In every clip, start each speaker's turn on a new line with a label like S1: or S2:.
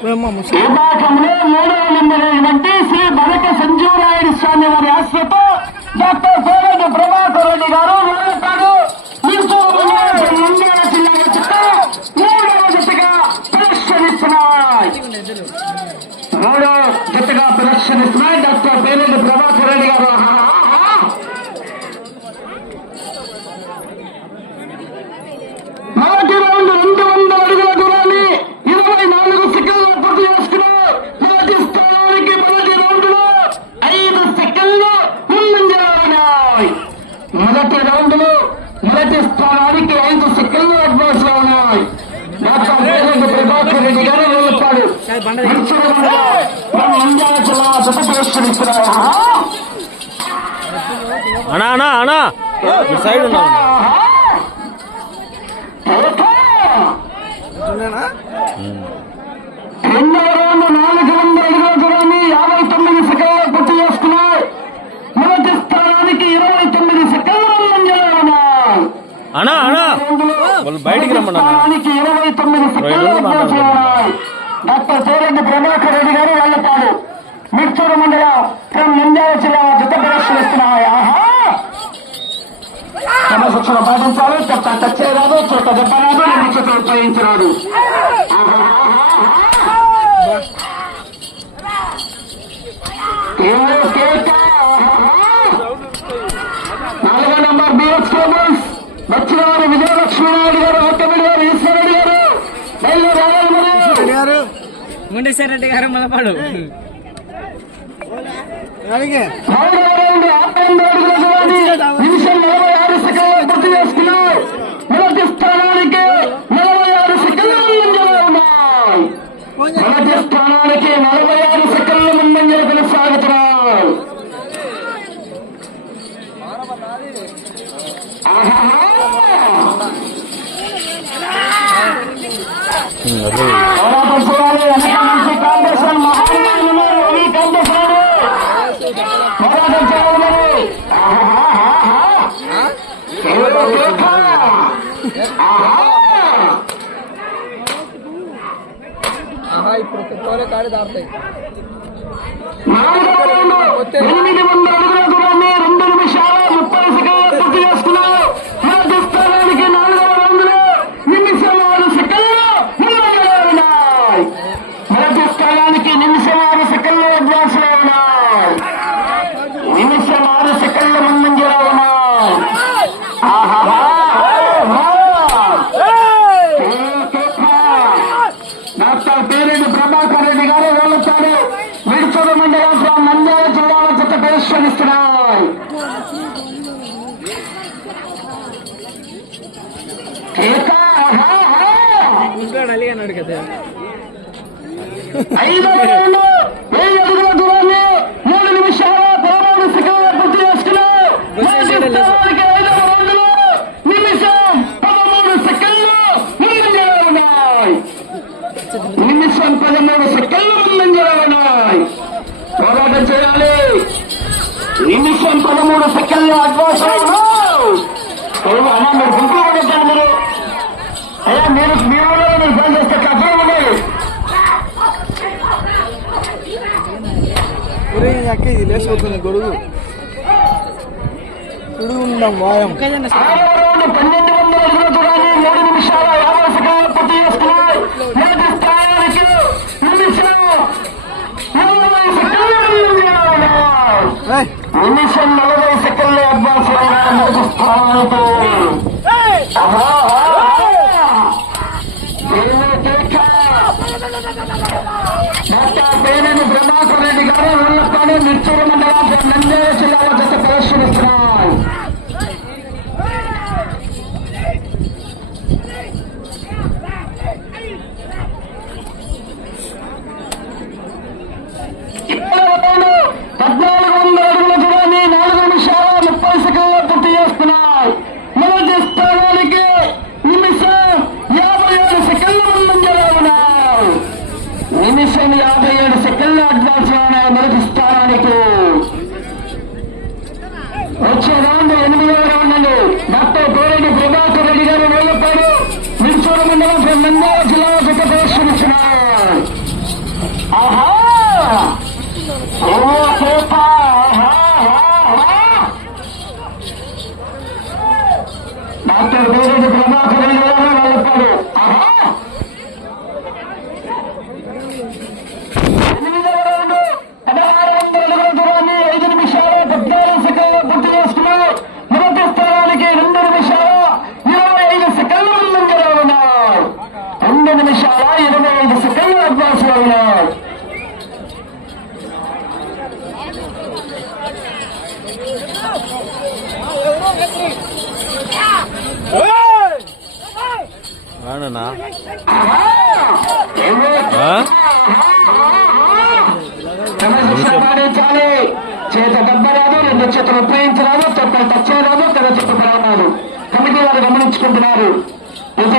S1: విభాగంలో మూడవ నెంబర్ అయినటువంటి శ్రీ బనక సంజీవరాయుడు స్వామి వారి ఆశ్రతో డాక్టర్ కోరెడ్డి ప్రభాకర్ రెడ్డి గారు మొదటి స్థానానికి ఐదు సెకండ్లు అడ్వాన్స్లో ఉన్నాయి. డాక్టర్ వేరేంద్ర ప్రభాకర్ రెడ్డి గారు వెళ్తాడు నంద్యాల జిల్లా జత ప్రదర్శనిస్తున్నారు
S2: అనా అనా అనా. సైడ్ ఉన్నావు.
S1: రెండవ రౌండ్ నాలుగు వందల అడుగుల దూరాన్ని యాభై తొమ్మిది సెకండ్లు పూర్తి చేసుకున్నాయి మొదటి స్థానానికి ఇరవై తొమ్మిది సెకండ్లు ముందంజలో ఉన్నాయి
S2: అనా అనా వాళ్ళు బయటికి రమ్మన్నా.
S1: డాక్టర్ పేరెడ్డి ప్రభాకర్ రెడ్డి గారు వాళ్ళపాడు మిర్చూరు మండలం ఫ్రం నంద్యాల జిల్లా జత ప్రదర్శనిస్తున్నాయి ఆహా! క్రమశిక్షణ పాటించాలి టచ్ చేయరాదు చొక్క చెప్పరాదు ఉపయోగించరాదు.
S3: ముండేశ్వర రెడ్డి గారు
S1: నిమిషం నలభై ఆరు సెకండ్లు పూర్తి చేసుకున్నారు నాలుగవ రౌండ్ రౌండ్ వెయ్యి అడుగుల దూరాన్ని మూడు నిమిషాల పదమూడు సెకండ్లు పూర్తి స్థానానికి ఐదవ రౌండ్లో నిమిషం పదమూడు సెకండ్లు ముందంజలో ఉన్నాయి. నిమిషం పదమూడు సెకండ్లు ముందంజలో ఉన్నాయి. పోరాటం చేయాలి. నిమిషం పదమూడు సెకండ్లు అడ్వాన్స్ అయ్యా మీరు మీరు మీరు ఫోన్ చేస్తే కథలు ఉన్నాయి
S4: అక్క ఇది లేచిపోతుంది గొడుగు. గొడుగు ఉందాం వాయం
S1: ఆరవ డాక్టర్ పేరేని బ్రహ్మాకర్ రెడ్డి గారు ఉన్నపాడు మిర్చూరు మండలం నంద్యాల జిల్లాలో జత ప్రదర్శనిస్తున్నారు పాటించాలి. చేత దెబ్బ రాదు రెండు చేతులు ఉపయోగించరాదు తొక్కలు టచ్ చేయరాదు తెర చుట్టూ కమిటీ వారు గమనించుకుంటున్నారు. ప్రతి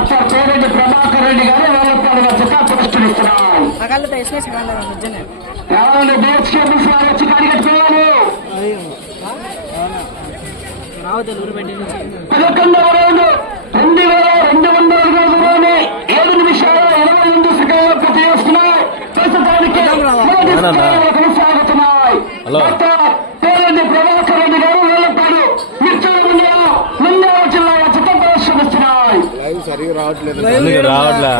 S1: డాక్టర్ పేరెడ్డి ప్రభాకర్ రెడ్డి గారు కేబుల్స్ వచ్చి కడిగట్టుకోవాలి పదకొండవ రౌండ్ రెండు వేల రెండు వందల దూరాన్ని ఏడు నిమిషాల ఇరవై ఎనిమిది సెకండ్లు పూర్తి చేసుకున్నాయి ప్రస్తుతానికి కొనసాగుతున్నాయి
S2: హలో.
S1: డాక్టర్ పేరెడ్డి ప్రభాకర్ రెడ్డి గారు వేలపాడు మిర్చల మండలం నంద్యాల జిల్లా చిత్త పరిశ్రమిస్తున్నాయి
S4: లైవ్ సరిగా రావట్లేదు.
S2: అందుకే రావట్లే.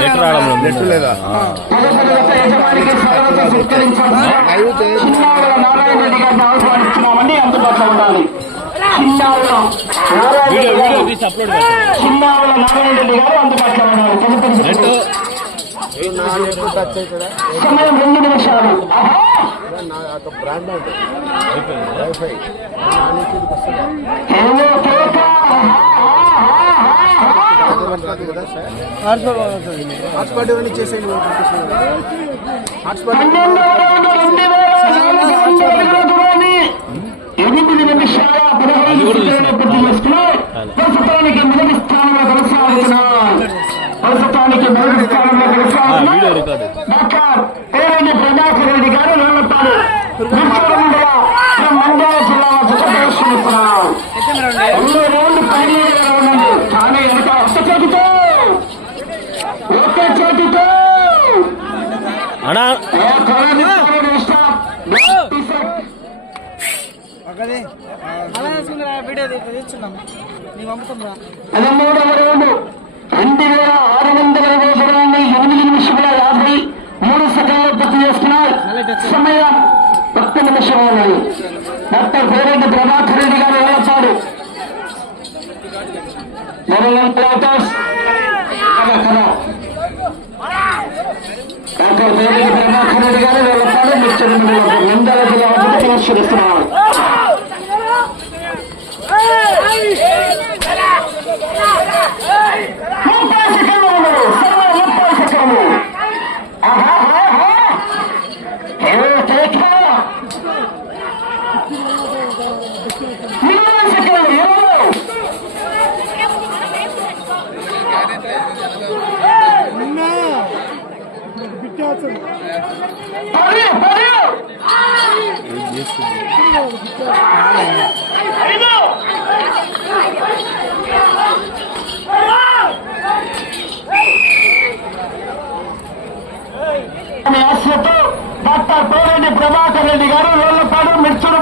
S2: నెట్ రావడం
S4: నెట్ లేదా?
S2: వీడియో తీసి అప్లోడ్ నెట్.
S1: సమయం రెండు నిమిషాలు
S4: బ్రాండ్ వైఫై
S2: చూసాను.
S1: పూర్తి చేసుకున్నాయి.
S2: చాలు.
S1: ప్రస్తుతానికి మొదటి స్థానంలో కొనసాగుతున్నాయి ప్రస్తుతానికి మొదటి స్థానంలో
S2: రికార్డు
S1: డాక్టర్ పేరెడ్డి ప్రభాకర్ రెడ్డి గారు నిలబెట్టారు మండల మండ్యాల జిల్లా జత ప్రదర్శనిస్తున్నారు రెండు రౌండ్ పదిహేడు ఉండండి కానీ వెనక ఒక్క చేతితో ఒక్క చేతితో ఇష్టం.
S4: పక్కనే
S3: అలా వేసుకుని వీడియో తెచ్చున్నాం నీకు పంపుతాం రా.
S1: పదమూడవ రౌండ్. వేల ఆరు వందల ఇరవై దూరాన్ని ఎనిమిది నిమిషముల యాభై మూడు సెకండ్లు పూర్తి చేస్తున్నారు. సమయం ఒక్క నిమిషం డాక్టర్ పేరెడ్డి ప్రభాకర్ రెడ్డి గారు వెళ్ళొచ్చాడు డాక్టర్ పేరెడ్డి ప్రభాకర్ రెడ్డి గారు వెళ్ళొచ్చాడు మిస్టర్ నంద్యాల జిల్లా వద్దకు తిరస్కరిస్తున్నారు పది పది ఐదు అనే ఆశతో డాక్టర్ పోరెడ్డి ప్రభాకర్ రెడ్డి గారు రోళ్ళపాడు మిర్చుడు